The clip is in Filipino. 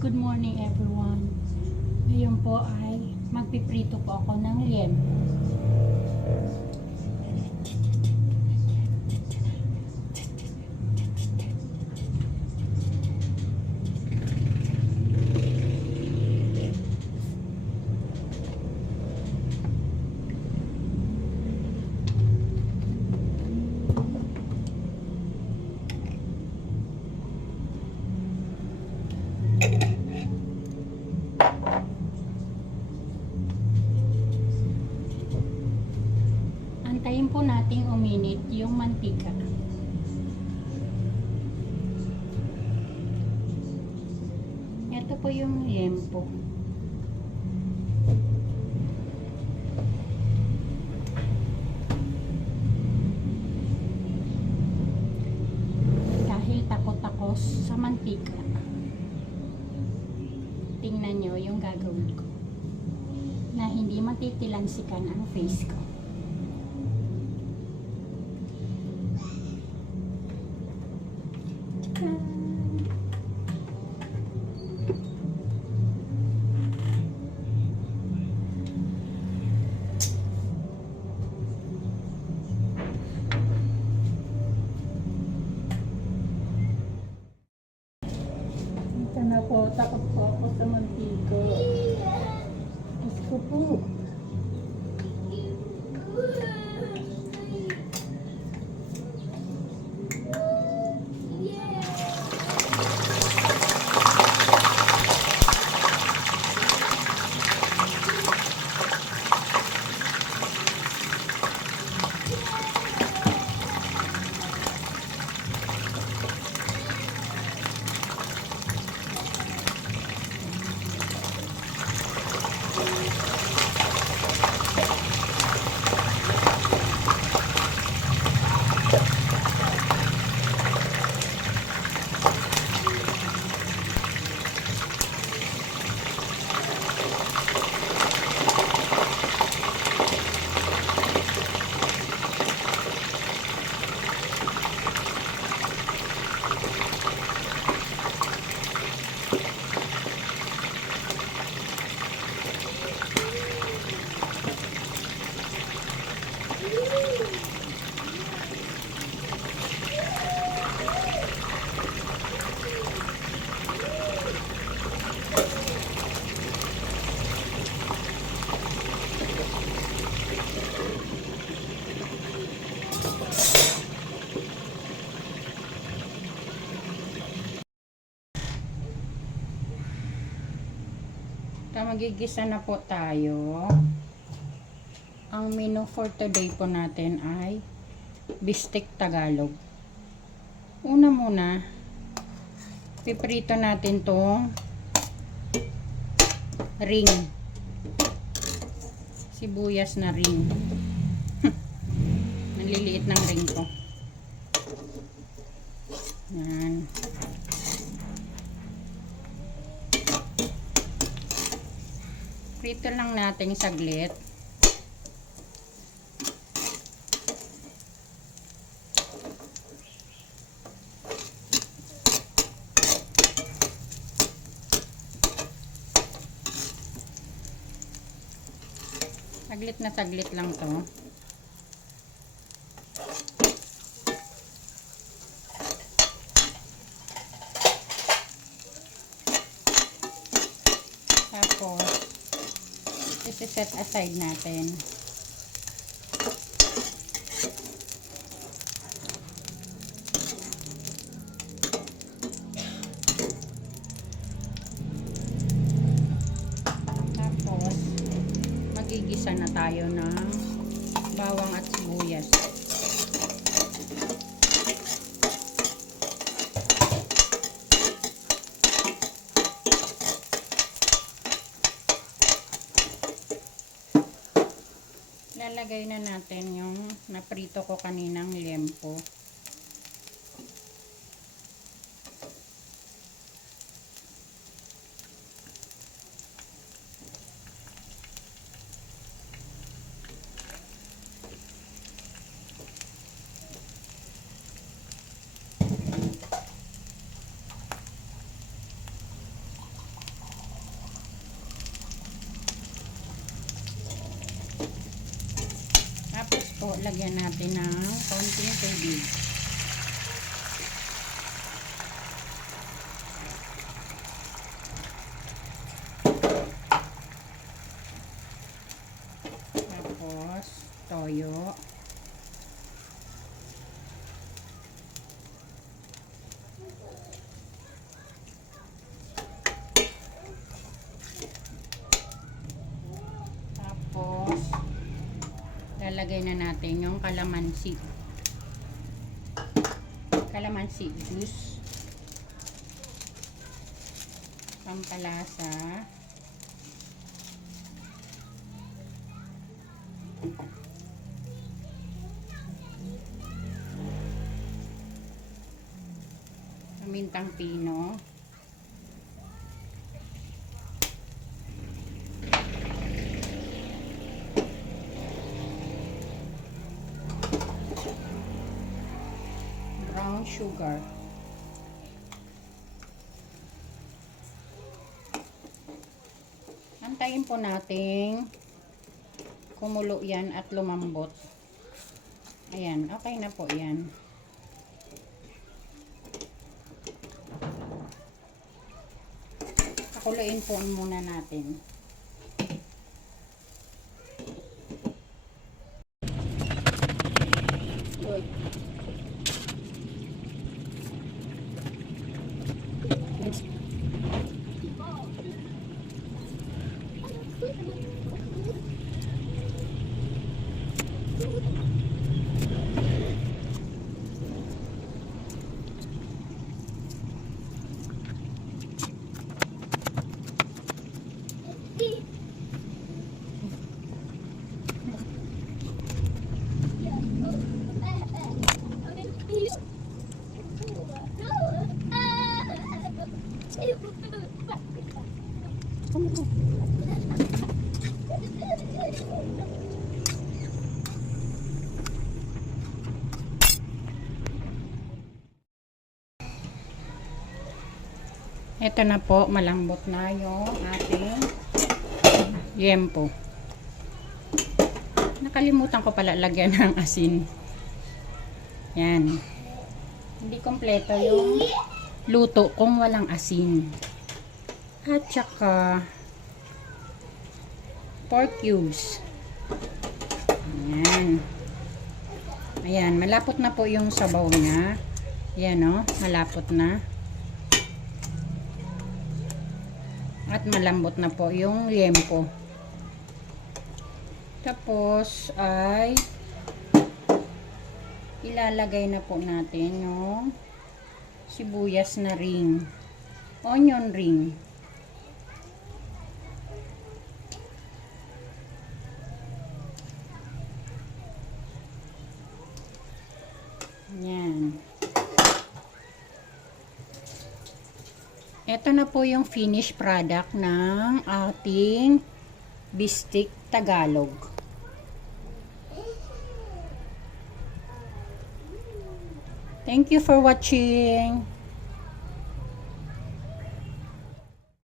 Good morning everyone. Ngayon po ay magpiprito po ako ng liempo. Antayin po nating uminit yung mantika. Ito po yung liempo. Dahil takot ako sa mantika, tingnan nyo yung gagawin ko na hindi matitilansikan ang face ko. Ito na po, takot po ako sa mantika. Diyos ko po. Magigisa na po tayo. Ang menu for today po natin ay bistek Tagalog. Una muna, piprito natin tong ring. Sibuyas na ring. Naliliit ng ring ko. Yan. Prito lang natin saglit. Saglit lang to. Tapos isi-set aside natin. Tapos magigisa na tayo ng bawang at sibuyas. Lalagay na natin yung naprito ko kaninang liempo. Lalagyan natin ng konting tubig. Tapos, toyo. Tapos, lalagay na natin yung kalamansi. Kalamansi juice. Pampalasa. Pamintang pino. Brown sugar. Antayin po natin kumulo yan at lumambot. Ayan, okay na po yan. Pakuluin po muna natin. Ito na po, malambot na yung ating yempo. Nakalimutan ko pala lagyan ng asin. Yan. Hindi kompleto yung luto kung walang asin. At saka pork cubes. Ayan. Ayan, malapot na po yung sabaw niya. Ayan o, malapot na. At malambot na po yung liempo. Tapos ay ilalagay na po natin yung sibuyas na ring. Onion ring. Yan. Ito na po yung finished product ng ating bistik Tagalog. Thank you for watching.